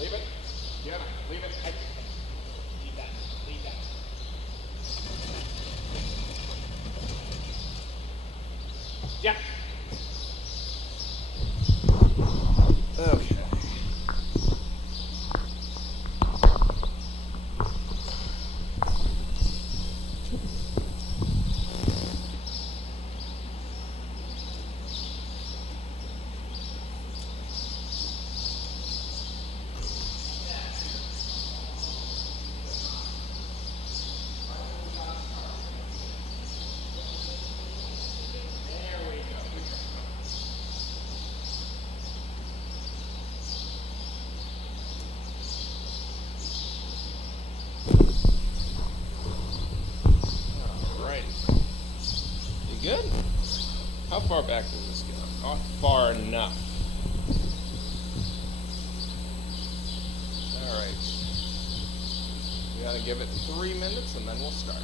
Leave it. Deanna, leave it. Hey. Leave that. Leave that. Yeah. Okay. Good? How far back does this go? Not far enough. Alright. We gotta give it 3 minutes and then we'll start.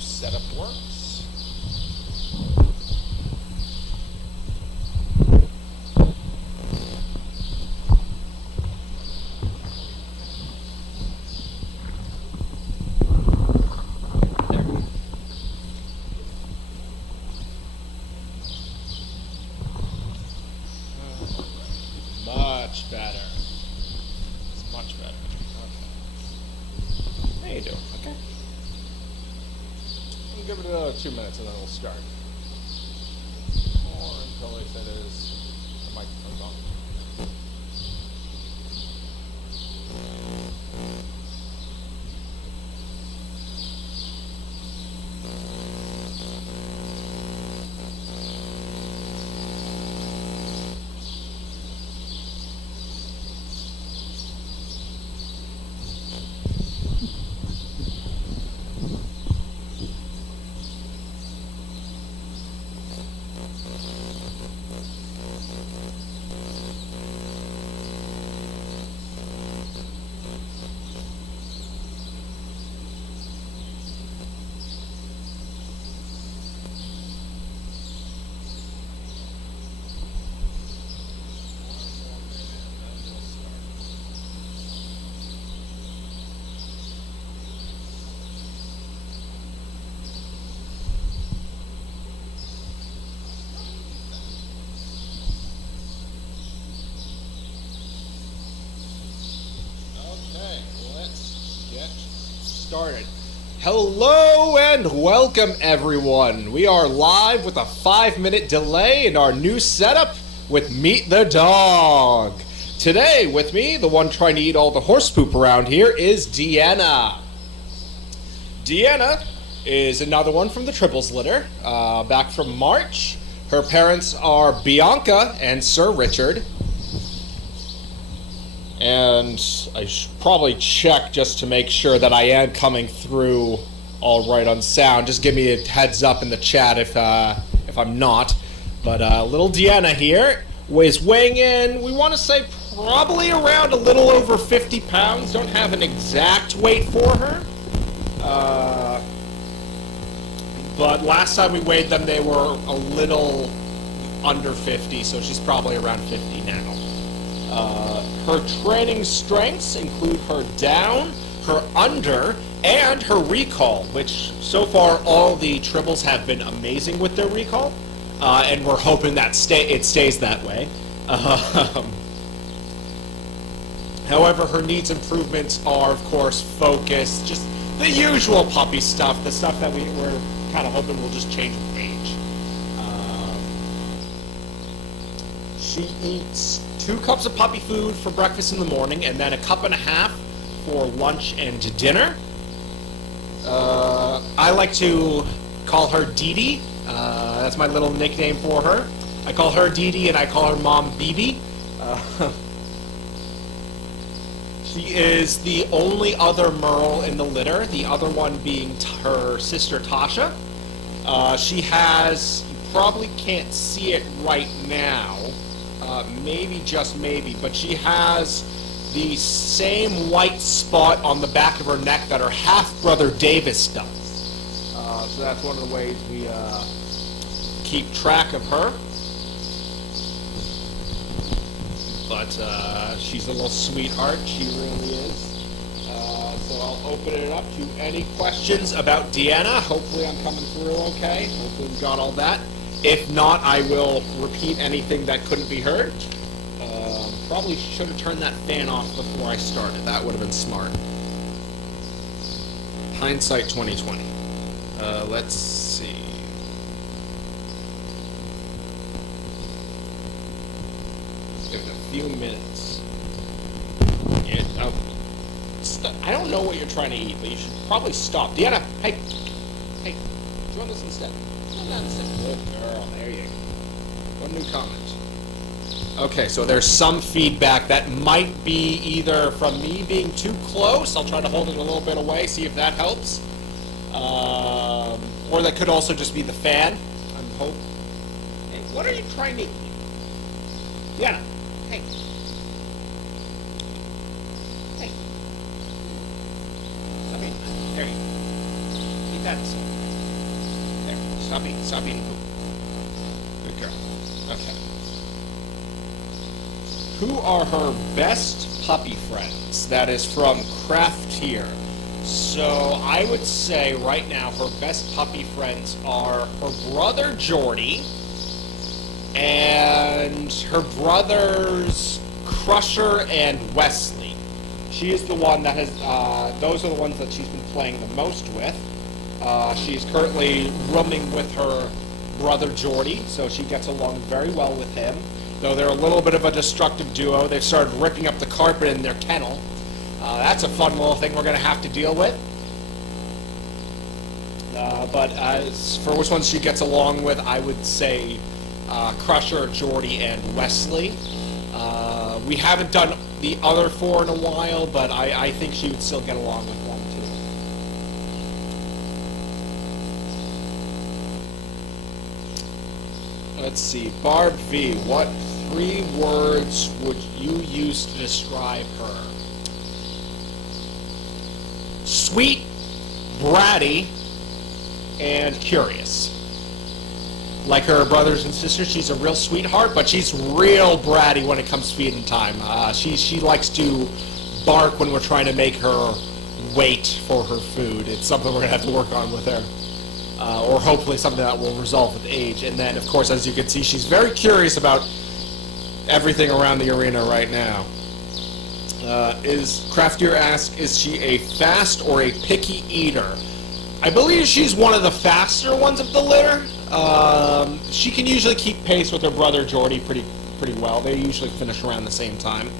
Setup works. Much better. It's much better. Okay. How you doing? Okay. We'll give it another 2 minutes and then we'll start. Or until they say the microphone's on. Started. Hello and welcome everyone. We are live with a 5-minute delay in our new setup with Meet the Dog. Today with me, the one trying to eat all the horse poop around here, is Deanna. Deanna is another one from the triples litter, back from March. Her parents are Bianca and Sir Richard. And I should probably check just to make sure that I am coming through all right on sound. Just give me a heads up in the chat if I'm not. But little Deanna here is weighing in, we want to say probably around a little over 50 pounds. Don't have an exact weight for her. But last time we weighed them, they were a little under 50, so she's probably around 50 now. Her training strengths include her down, her under, and her recall, which so far all the tribbles have been amazing with their recall, and we're hoping that it stays that way. However, her needs improvements are, of course, focus, just the usual puppy stuff, the stuff that we're kind of hoping will just change with age. She eats 2 cups of puppy food for breakfast in the morning, and then a cup and a half for lunch and dinner. I like to call her Dee Dee. That's my little nickname for her. I call her Dee Dee, and I call her Mom BB. She is the only other Merle in the litter, the other one being her sister Tasha. She has, you probably can't see it right now, maybe, just maybe, but she has the same white spot on the back of her neck that her half-brother Davis does. So that's one of the ways we keep track of her. But she's a little sweetheart, she really is. So I'll open it up to any questions about Deanna. Hopefully I'm coming through okay. Hopefully we got all that. If not, I will repeat anything that couldn't be heard. Probably should have turned that fan off before I started. That would have been smart. Hindsight 2020. Let's see. Give it a few minutes. I don't know what you're trying to eat, but you should probably stop. Deanna, hey, do you want this instead? No, not instead. Good girl, there you go. One new comment. Okay, so there's some feedback that might be either from me being too close. I'll try to hold it a little bit away, see if that helps. Or that could also just be the fan. I'm hoping. Hey, what are you trying to eat? Deanna, hey. Hey. Stop eating that. There you go. Eat that instead. There. Stop eating poop. Good girl. Okay. Who are her best puppy friends? That is from Craftier. So I would say right now her best puppy friends are her brother Jordy and her brothers Crusher and Wesley. She is the one that has, those are the ones that she's been playing the most with. She's currently rooming with her brother Jordy, so she gets along very well with him. Though they're a little bit of a destructive duo. They've started ripping up the carpet in their kennel. That's a fun little thing we're going to have to deal with. But as for which ones she gets along with, I would say Crusher, Jordy, and Wesley. We haven't done the other four in a while, but I think she would still get along with them too. Let's see. Barb V, what 3 words would you use to describe her? Sweet, bratty, and curious. Like her brothers and sisters, she's a real sweetheart, but she's real bratty when it comes to feeding time. She likes to bark when we're trying to make her wait for her food. It's something we're going to have to work on with her. Or hopefully something that will resolve with age. And then, of course, as you can see, she's very curious about everything around the arena right now. Craftier asks, is she a fast or a picky eater? I believe she's one of the faster ones of the litter. She can usually keep pace with her brother Jordy pretty well. They usually finish around the same time.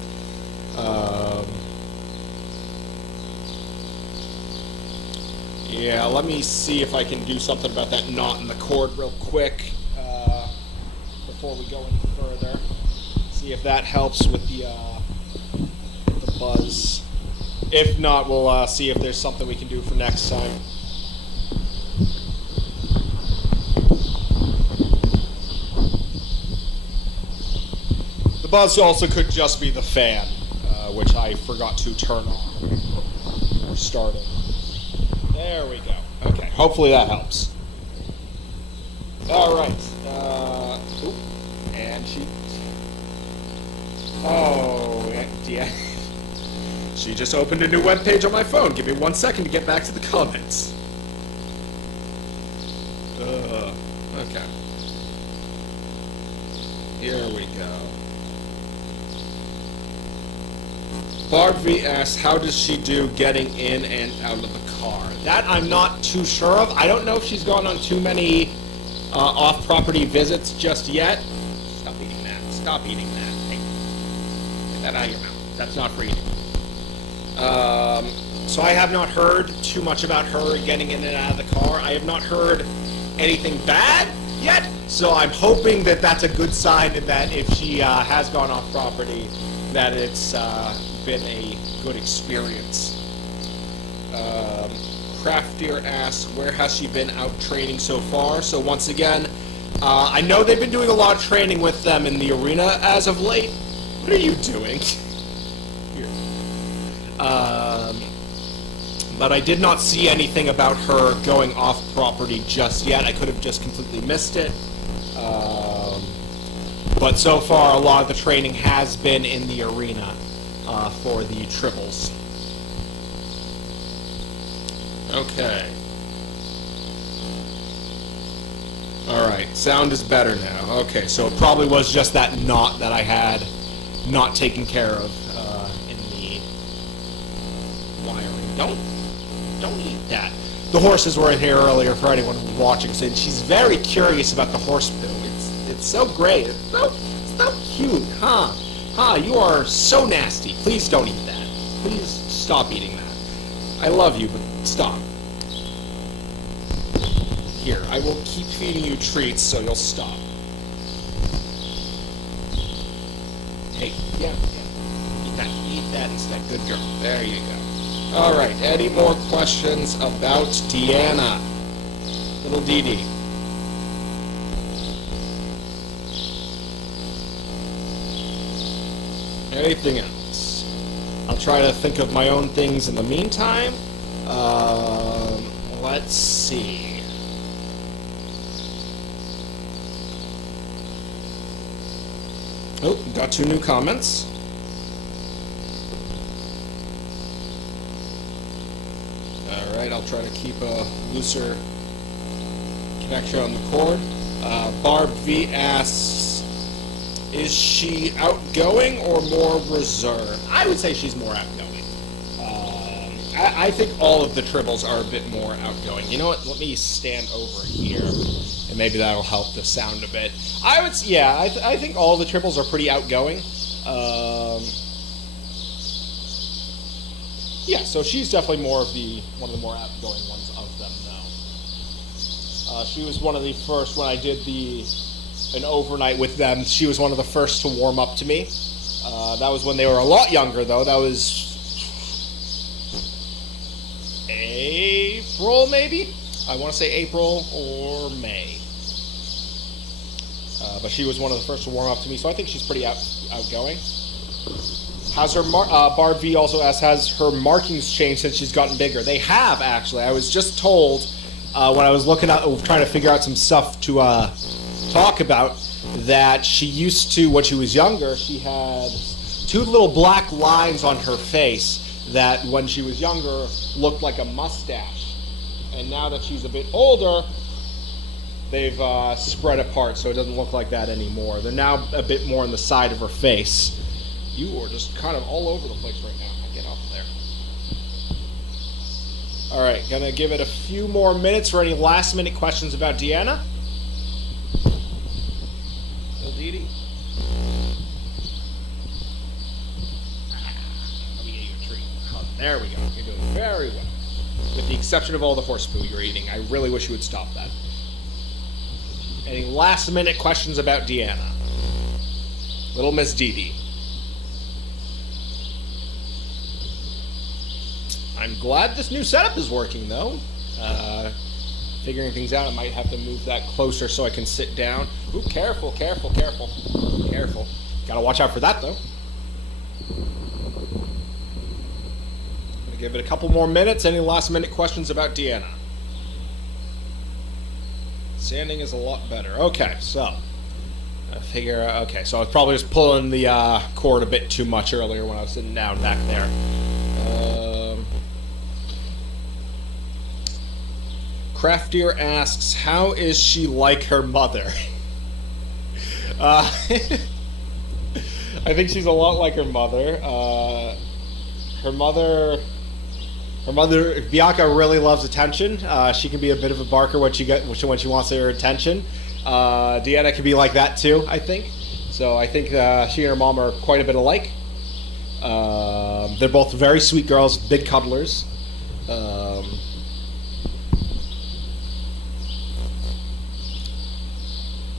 Yeah, let me see if I can do something about that knot in the cord real quick before we go any further. See if that helps with the buzz. If not, we'll see if there's something we can do for next time. The buzz also could just be the fan, which I forgot to turn on before starting. There we go. Okay, hopefully that helps. All right. And she... Oh, yeah. She just opened a new web page on my phone. Give me 1 second to get back to the comments. Okay. Here we go. Barb V asks, how does she do getting in and out of the car? That I'm not too sure of. I don't know if she's gone on too many off-property visits just yet. Stop eating that. Stop eating that. Hey, get that out of your mouth. That's not for eating. So I have not heard too much about her getting in and out of the car. I have not heard anything bad yet, so I'm hoping that that's a good sign, and that if she has gone off-property, that it's been a good experience. Craftier asks, where has she been out training so far? So once again, I know they've been doing a lot of training with them in the arena as of late. What are you doing? Here. But I did not see anything about her going off property just yet. I could have just completely missed it. But so far, a lot of the training has been in the arena for the triples. Okay. Alright, sound is better now. Okay, so it probably was just that knot that I had not taken care of in the wiring. Don't eat that. The horses were in here earlier for anyone watching, so she's very curious about the horse poo. It's so great. It's so cute, huh? Huh, you are so nasty. Please don't eat that. Please stop eating that. I love you, but stop. Here, I will keep feeding you treats so you'll stop. Hey, yeah. Eat that instead. Good girl. There you go. Alright, any more questions about Deanna? Little Dee Dee. Anything else? I'll try to think of my own things in the meantime. Let's see. Oh, got 2 new comments. Alright, I'll try to keep a looser connection on the cord. Barb V asks, is she outgoing or more reserved? I would say she's more outgoing. I think all of the tribbles are a bit more outgoing. You know what? Let me stand over here, and maybe that'll help the sound a bit. I think all the tribbles are pretty outgoing. Yeah, so she's definitely one of the more outgoing ones of them, though. She was one of the first, when I did an overnight with them, she was one of the first to warm up to me. That was when they were a lot younger, though. That was April, maybe? I want to say April or May. But she was one of the first to warm up to me, so I think she's pretty outgoing. Has her Barb V also asks, has her markings changed since she's gotten bigger? They have, actually. I was just told when I was looking at, trying to figure out some stuff to talk about, that she used to, when she was younger, she had 2 little black lines on her face that, when she was younger, looked like a mustache. And now that she's a bit older, they've spread apart, so it doesn't look like that anymore. They're now a bit more on the side of her face. You are just kind of all over the place right now. Get off there. Alright, gonna give it a few more minutes for any last minute questions about Deanna. Little Dee Dee. Let me get you a treat. Oh, there we go. You're doing very well. With the exception of all the horse poo you're eating. I really wish you would stop that. Any last minute questions about Deanna? Little Miss Dee Dee. I'm glad this new setup is working, though. Figuring things out, I might have to move that closer so I can sit down. Ooh, careful. Careful. Gotta watch out for that, though. I'm gonna give it a couple more minutes. Any last minute questions about Deanna? Standing is a lot better. Okay, so I figure. Okay, so I was probably just pulling the cord a bit too much earlier when I was sitting down back there. Craftier asks, how is she like her mother? I think she's a lot like her mother. Her mother, Bianca really loves attention. She can be a bit of a barker when she wants her attention. Deanna can be like that too, I think. So I think she and her mom are quite a bit alike. They're both very sweet girls, big cuddlers.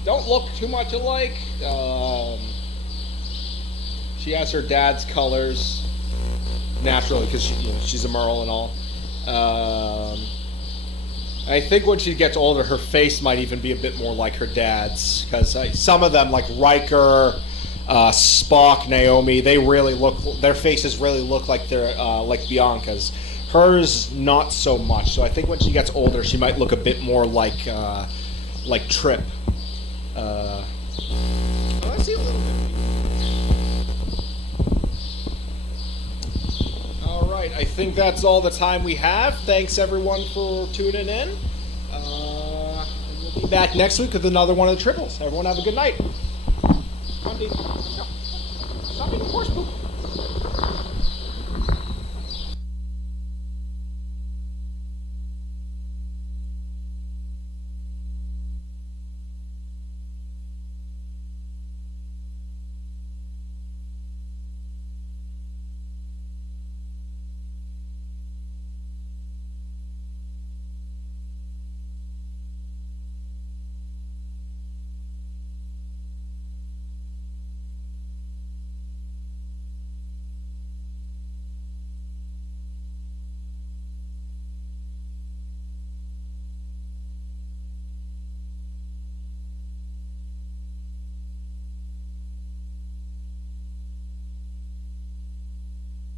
Don't look too much alike. She has her dad's colors naturally because she's a Merle and all. I think when she gets older, her face might even be a bit more like her dad's, because some of them, like Riker, Spock, Naomi, their faces really look like they're like Bianca's. Hers, not so much. So I think when she gets older, she might look a bit more like Trip. I see a little bit. All right, I think that's all the time we have. Thanks everyone for tuning in. We'll be back next week with another one of the triples. Everyone have a good night. Something horse poop.